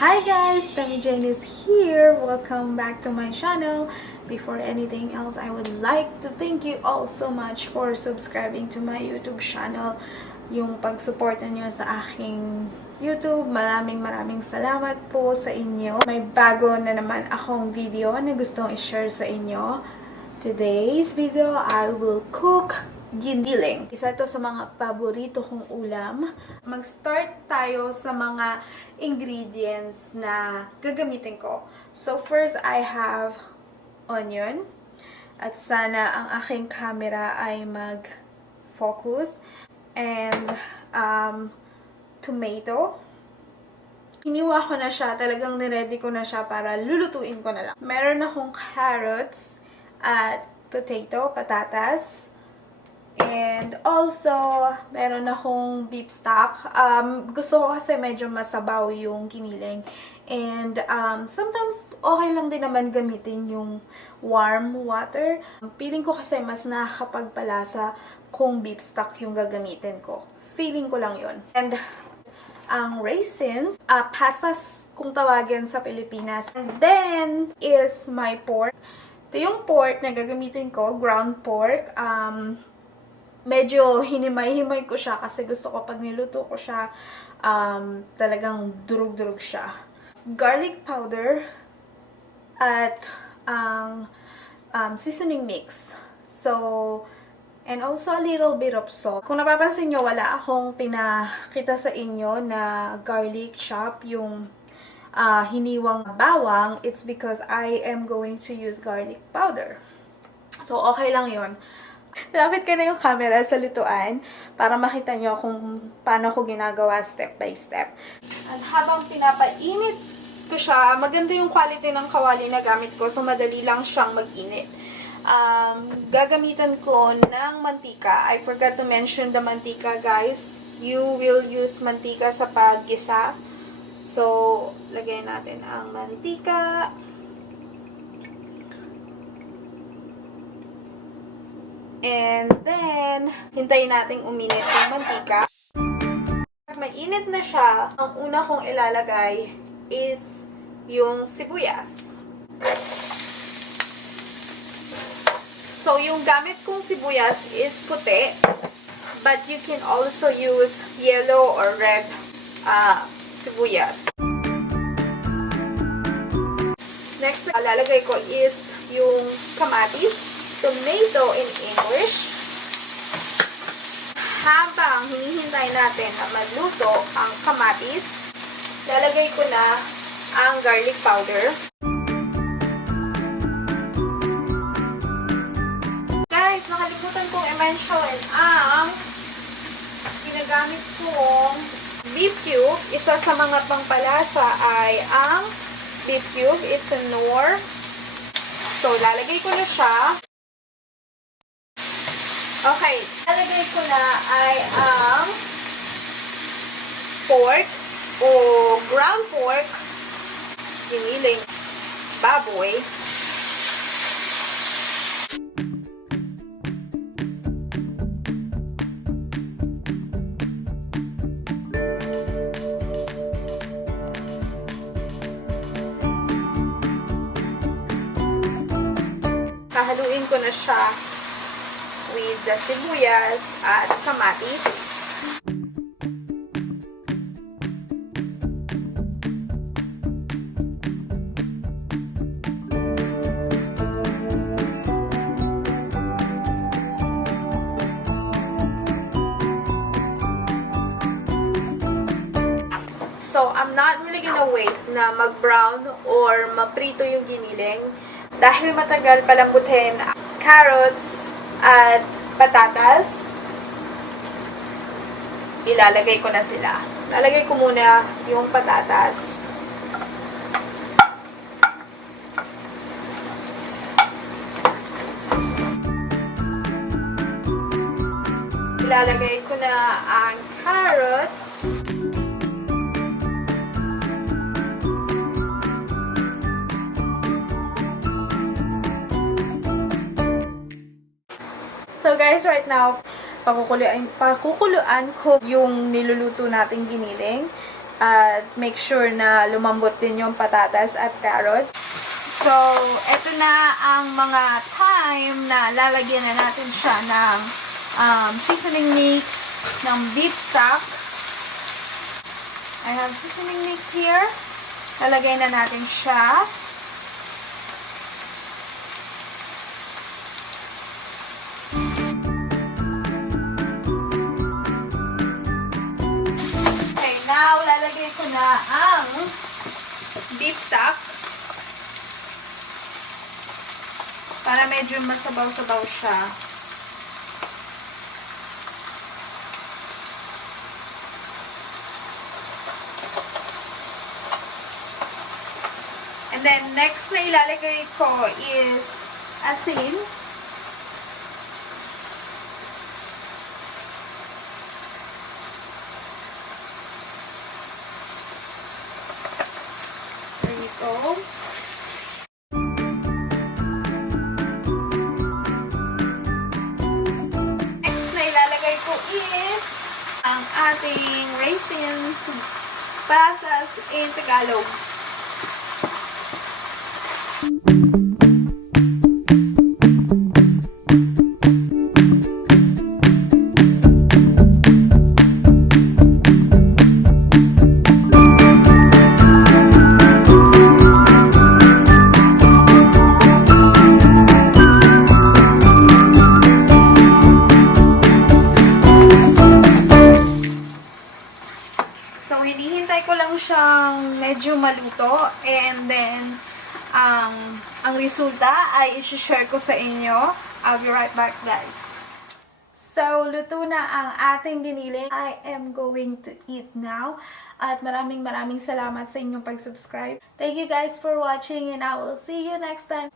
Hi guys, Tami Jane is here. Welcome back to my channel. Before anything else, I would like to thank you all so much for subscribing to my YouTube channel. Yung pag-support niyo sa aking YouTube, maraming salamat po sa inyo. May bago na naman akong video na gustong i-share sa inyo. Today's video, I will cook giniling. Isa to sa mga paborito kong ulam. Mag-start tayo sa mga ingredients na gagamitin ko. So first, I have onion. At sana ang aking camera ay mag-focus. And tomato. Hiniwa ko na siya. Talagang niready ko na siya para lulutuin ko na lang. Meron akong carrots at potato, patatas. And also, meron akong beef stock. Gusto ko kasi medyo masabaw yung giniling. And sometimes, okay lang din naman gamitin yung warm water. Feeling ko kasi mas nakakapagpalasa kung beef stock yung gagamitin ko. Feeling ko lang yun. And ang raisins, pasas kung tawagin sa Pilipinas. And then is my pork. Ito yung pork na gagamitin ko, ground pork. Medyo hinimay-himay ko siya kasi gusto ko pag niluto ko siya, talagang durug-durug siya. Garlic powder at ang seasoning mix. So, and also a little bit of salt. Kung napapansin nyo, wala akong pinakita sa inyo na garlic chop, yung hiniwang bawang. It's because I am going to use garlic powder. So, okay lang yon. Lapit ko na yung camera sa lutuan para makita nyo kung paano ko ginagawa step by step. At habang pinapainit ko siya, maganda yung quality ng kawali na gamit ko, so madali lang siyang mag-init. Gagamitan ko ng mantika. I forgot to mention the mantika, guys. You will use mantika sa paggisa. So, lagay natin ang mantika. And then, hintayin nating uminit yung mantika. Pag mainit na siya, ang una kong ilalagay is yung sibuyas. So, yung gamit kong sibuyas is puti, but you can also use yellow or red sibuyas. Next, lalagay ko is yung kamatis. Tomato in English. Habang hinihintay natin na magluto ang kamatis, lalagay ko na ang garlic powder. Guys, nakalimutan kong i-mention ang ginagamit kong beef cube. Isa sa mga pangpalasa ay ang beef cube. It's a Knorr. So, lalagay ko na siya. Okay, lalagay ko na ay ang pork o ground pork, giniling baboy. Kahaluin ko na siya with the sibuyas at kamatis. So, I'm not really gonna wait na mag-brown or maprito yung giniling dahil matagal palambutin carrots at patatas. Ilalagay ko na sila. Lalagay ko muna yung patatas. Ilalagay ko na ang carrots. So guys, right now, pakukuluan ko yung niluluto nating giniling. At make sure na lumambot din yung patatas at carrots. So, eto na ang mga time na lalagyan na natin siya ng seasoning mix ng beef stock. I have seasoning mix here. Lalagay na natin siya. Okay, now lalagay ko na ang beef stock. Para medyo masabaw-sabaw siya. And then, next na ilalagay ko is asin. There you go. Next na ilalagay ko is ang ating raisins, pasas in Tagalog. So, hinihintay ko lang siyang medyo maluto. And then, ang resulta ay isi-share ko sa inyo. I'll be right back, guys. So, luto na ang ating giniling. I am going to eat now. At maraming salamat sa inyong pag-subscribe. Thank you guys for watching and I will see you next time.